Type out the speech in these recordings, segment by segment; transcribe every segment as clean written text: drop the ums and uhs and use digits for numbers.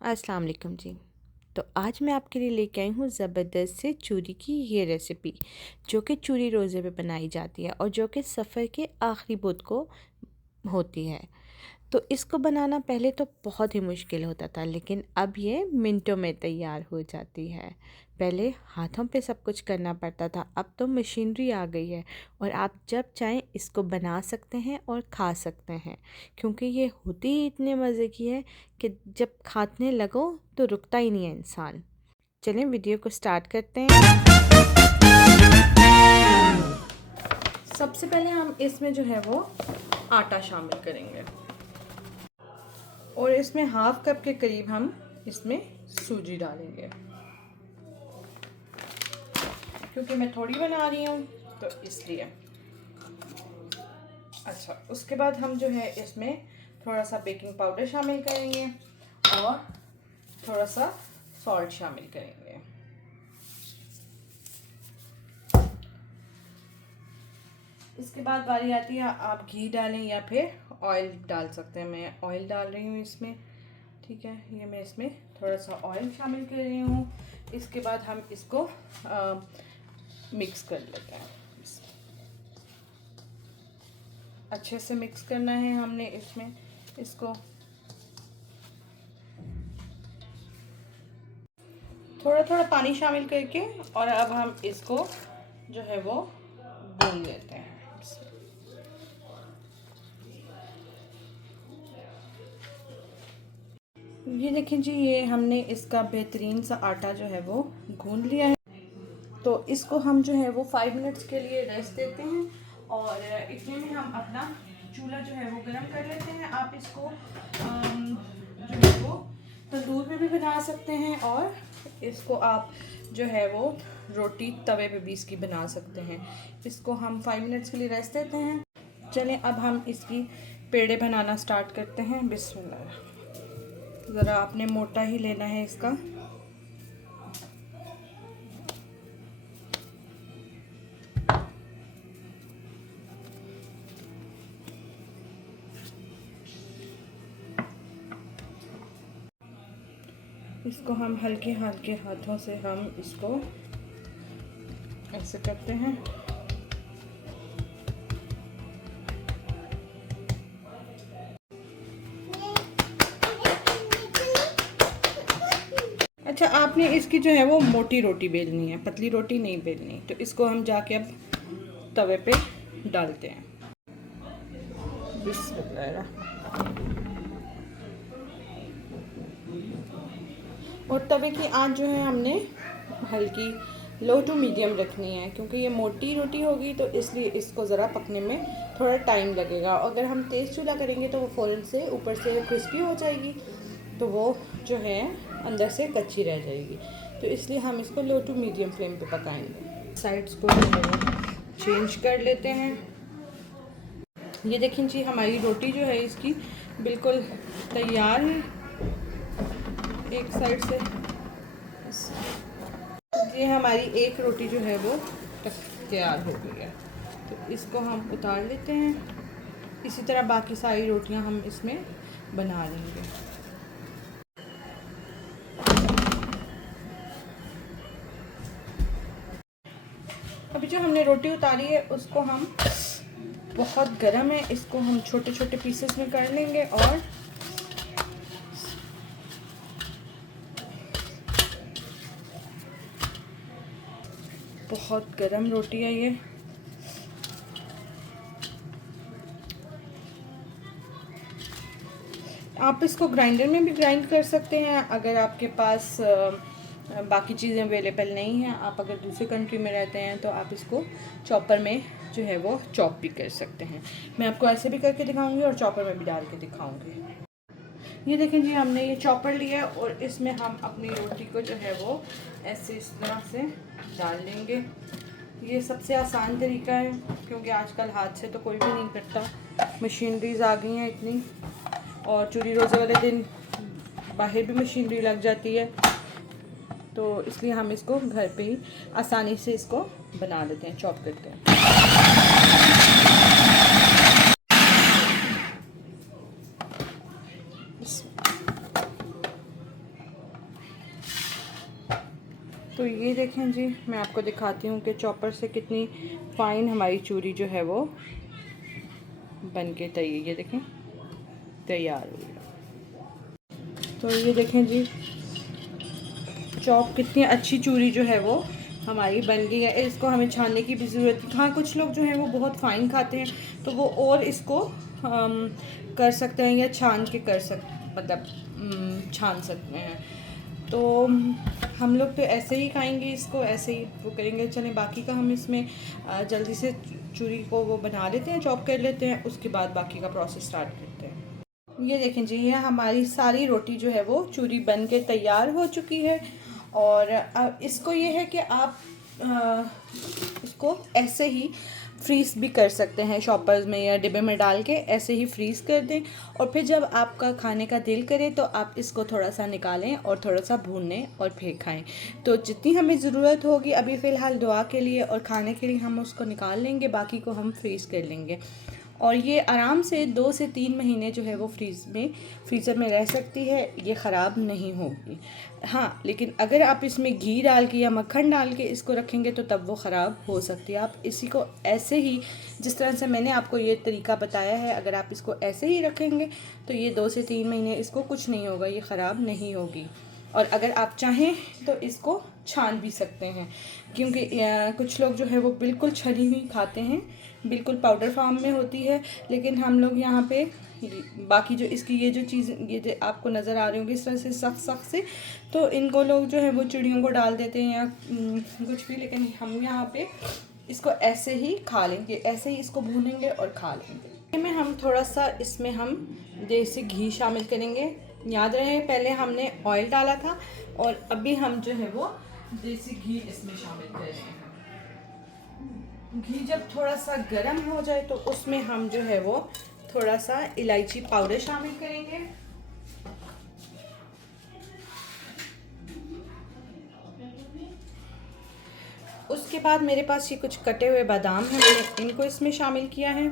अस्सलाम वालेकुम जी। तो आज मैं आपके लिए लेके आई हूँ ज़बरदस्त से चूरी की ये रेसिपी, जो कि चूरी रोज़े पे बनाई जाती है और जो कि सफ़र के आखिरी बुध को होती है। तो इसको बनाना पहले तो बहुत ही मुश्किल होता था, लेकिन अब ये मिनटों में तैयार हो जाती है। पहले हाथों पे सब कुछ करना पड़ता था, अब तो मशीनरी आ गई है और आप जब चाहें इसको बना सकते हैं और खा सकते हैं, क्योंकि ये होती ही इतने मज़े की है कि जब खाने लगो तो रुकता ही नहीं है इंसान। चलें वीडियो को स्टार्ट करते हैं। सबसे पहले हम इसमें जो है वो आटा शामिल करेंगे और इसमें हाफ कप के करीब हम इसमें सूजी डालेंगे, क्योंकि मैं थोड़ी बना रही हूँ तो इसलिए। अच्छा, उसके बाद हम जो है इसमें थोड़ा सा बेकिंग पाउडर शामिल करेंगे और थोड़ा सा सॉल्ट शामिल करेंगे। इसके बाद बारी आती है, आप घी डालें या फिर ऑयल डाल सकते हैं। मैं ऑयल डाल रही हूँ इसमें, ठीक है। ये मैं इसमें थोड़ा सा ऑयल शामिल कर रही हूँ। इसके बाद हम इसको मिक्स कर लेते हैं। अच्छे से मिक्स करना है हमने इसमें इसको। थोड़ा थोड़ा पानी शामिल करके और अब हम इसको जो है वो भून लेते हैं। ये देखें जी, ये हमने इसका बेहतरीन सा आटा जो है वो गूंद लिया है। तो इसको हम जो है वो 5 मिनट्स के लिए रेस्ट देते हैं और इतने में हम अपना चूल्हा जो है वो गर्म कर लेते हैं। आप इसको जो है वो तंदूर में भी बना सकते हैं और इसको आप जो है वो रोटी तवे पे भी इसकी बना सकते हैं। इसको हम 5 मिनट्स के लिए रेस्ट देते हैं। चलें अब हम इसकी पेड़े बनाना स्टार्ट करते हैं। बिस्मिल्लाह। ज़रा आपने मोटा ही लेना है इसका। इसको हम हल्के हल्के हाथों से हम इसको ऐसे करते हैं। अच्छा, आपने इसकी जो है वो मोटी रोटी बेलनी है, पतली रोटी नहीं बेलनी। तो इसको हम जाके अब तवे पे डालते हैं। बिस्मिल्लाह। और तवे की आंच जो है हमने हल्की लो टू मीडियम रखनी है, क्योंकि ये मोटी रोटी होगी तो इसलिए इसको ज़रा पकने में थोड़ा टाइम लगेगा। अगर हम तेज़ चूल्हा करेंगे तो वो फ़ौरन से ऊपर से क्रिस्पी हो जाएगी, तो वो जो है अंदर से कच्ची रह जाएगी। तो इसलिए हम इसको लो टू मीडियम फ्लेम पे पकाएंगे। साइड्स को जो है चेंज कर लेते हैं। ये देखें जी, हमारी रोटी जो है इसकी बिल्कुल तैयार है। एक साइड से ये हमारी एक रोटी जो है वो तैयार हो गई है। तो इसको हम उतार लेते हैं। इसी तरह बाकी सारी रोटियां हम इसमें बना लेंगे। अभी जो हमने रोटी उतारी है उसको हम, बहुत गर्म है, इसको हम छोटे छोटे पीसेस में कर लेंगे। और बहुत गर्म रोटी है ये। आप इसको ग्राइंडर में भी ग्राइंड कर सकते हैं अगर आपके पास बाकी चीज़ें अवेलेबल नहीं हैं। आप अगर दूसरे कंट्री में रहते हैं तो आप इसको चॉपर में जो है वो चॉप भी कर सकते हैं। मैं आपको ऐसे भी करके दिखाऊंगी और चॉपर में भी डाल के दिखाऊंगी। ये देखें जी, हमने ये चॉपर लिया और इसमें हम अपनी रोटी को जो है वो ऐसे इस तरह से डाल लेंगे। ये सबसे आसान तरीका है, क्योंकि आजकल हाथ से तो कोई भी नहीं करता, मशीनरीज आ गई हैं इतनी। और चूरी रोज़े वाले दिन बाहर भी मशीनरी लग जाती है, तो इसलिए हम इसको घर पे ही आसानी से इसको बना लेते हैं, चॉप करते हैं। तो ये देखें जी, मैं आपको दिखाती हूँ कि चॉपर से कितनी फ़ाइन हमारी चूरी जो है वो बन के तैयार, ये देखें तैयार हो गया। तो ये देखें जी, चॉप कितनी अच्छी चूरी जो है वो हमारी बन गई है। इसको हमें छानने की भी ज़रूरत है। हाँ, कुछ लोग जो हैं वो बहुत फ़ाइन खाते हैं तो वो और इसको कर सकते हैं या छान के मतलब छान सकते हैं। तो हम लोग तो ऐसे ही खाएंगे इसको, ऐसे ही वो करेंगे। चलें, बाकी का हम इसमें जल्दी से चूरी को वो बना लेते हैं, चॉप कर लेते हैं, उसके बाद बाकी का प्रोसेस स्टार्ट करते हैं। ये देखें जी, ये हमारी सारी रोटी जो है वो चूरी बन के तैयार हो चुकी है। और अब इसको ये है कि आप इसको ऐसे ही फ्रीज़ भी कर सकते हैं, शॉपर्स में या डिब्बे में डाल के ऐसे ही फ्रीज़ कर दें। और फिर जब आपका खाने का दिल करे तो आप इसको थोड़ा सा निकालें और थोड़ा सा भून लें और फिर खाएं। तो जितनी हमें ज़रूरत होगी अभी फ़िलहाल दुआ के लिए और खाने के लिए हम उसको निकाल लेंगे, बाकी को हम फ्रीज़ कर लेंगे। और ये आराम से 2 से 3 महीने जो है वो फ्रीज़र में रह सकती है, ये ख़राब नहीं होगी। हाँ, लेकिन अगर आप इसमें घी डाल के या मक्खन डाल के इसको रखेंगे तो तब वो ख़राब हो सकती है। आप इसी को ऐसे ही, जिस तरह से मैंने आपको ये तरीका बताया है, अगर आप इसको ऐसे ही रखेंगे तो ये 2 से 3 महीने इसको कुछ नहीं होगा, ये ख़राब नहीं होगी। और अगर आप चाहें तो इसको छान भी सकते हैं, क्योंकि कुछ लोग जो है वो बिल्कुल छनी हुई खाते हैं, बिल्कुल पाउडर फॉर्म में होती है। लेकिन हम लोग यहाँ पे बाकी जो इसकी ये जो चीज़ ये जो आपको नज़र आ रही होंगी इस तरह से सख्त से, तो इनको लोग जो है वो चिड़ियों को डाल देते हैं या कुछ भी। लेकिन हम यहाँ पे इसको ऐसे ही खा लेंगे, ऐसे ही इसको भूनेंगे और खा लेंगे। में हम थोड़ा सा इसमें हम देसी घी शामिल करेंगे। याद रहे पहले हमने ऑयल डाला था और अभी हम जो है वो देसी घी इसमें शामिल कर रहे हैं। घी जब थोड़ा सा गर्म हो जाए तो उसमें हम जो है वो थोड़ा सा इलायची पाउडर शामिल करेंगे। उसके बाद मेरे पास ये कुछ कटे हुए बादाम हैं, मैंने इनको इसमें शामिल किया है।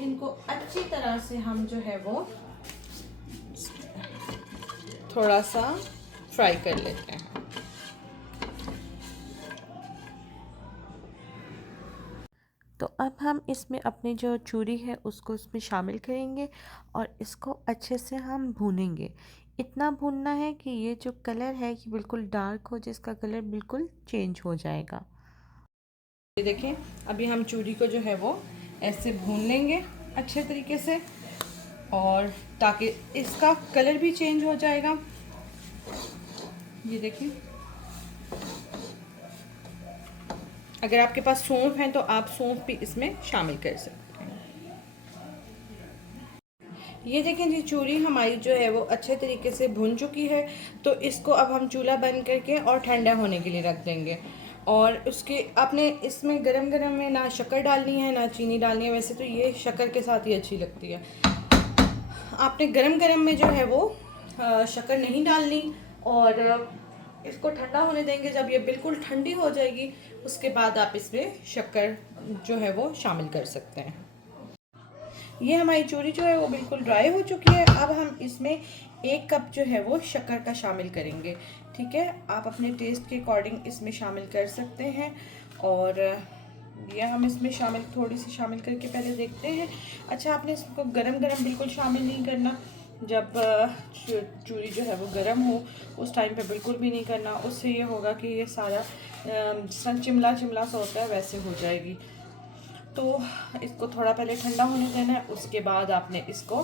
इनको अच्छी तरह से हम जो है वो थोड़ा सा फ्राई कर लेते हैं। तो अब हम इसमें अपनी जो चूरी है उसको इसमें शामिल करेंगे और इसको अच्छे से हम भूनेंगे। इतना भूनना है कि ये जो कलर है ये बिल्कुल डार्क हो, जिसका कलर बिल्कुल चेंज हो जाएगा। ये देखें, अभी हम चूरी को जो है वो ऐसे भून लेंगे अच्छे तरीके से, और ताकि इसका कलर भी चेंज हो जाएगा। ये देखिए, अगर आपके पास सौंफ है तो आप सौंफ भी इसमें शामिल कर सकते हैं। ये देखें जी, चूरी हमारी जो है वो अच्छे तरीके से भुन चुकी है। तो इसको अब हम चूल्हा बंद करके और ठंडा होने के लिए रख देंगे। और उसके आपने इसमें गरम गरम में ना शक्कर डालनी है ना चीनी डालनी है, वैसे तो ये शक्कर के साथ ही अच्छी लगती है। आपने गरम गरम में जो है वो शक्कर नहीं डालनी और इसको ठंडा होने देंगे। जब ये बिल्कुल ठंडी हो जाएगी उसके बाद आप इसमें शक्कर जो है वो शामिल कर सकते हैं। ये हमारी चूरी जो है वो बिल्कुल ड्राई हो चुकी है। अब हम इसमें 1 कप जो है वो शक्कर का शामिल करेंगे। ठीक है, आप अपने टेस्ट के अकॉर्डिंग इसमें शामिल कर सकते हैं। और ये हम इसमें शामिल थोड़ी सी शामिल करके पहले देखते हैं। अच्छा, आपने इसको गरम गरम बिल्कुल शामिल नहीं करना। जब चूरी जो है वो गरम हो उस टाइम पे बिल्कुल भी नहीं करना, उससे ये होगा कि ये सारा जिस तरह चिमला चिमला सा होता है वैसे हो जाएगी। तो इसको थोड़ा पहले ठंडा होने देना है, उसके बाद आपने इसको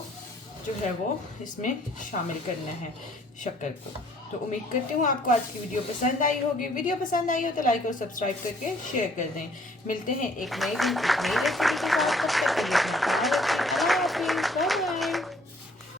जो है वो इसमें शामिल करना है शक्कर को। तो उम्मीद करती हूँ आपको आज की वीडियो पसंद आई होगी। वीडियो पसंद आई हो तो लाइक और सब्सक्राइब करके शेयर कर दें। मिलते हैं एक नई रेसिपी के साथ, तब तक के लिए बाय।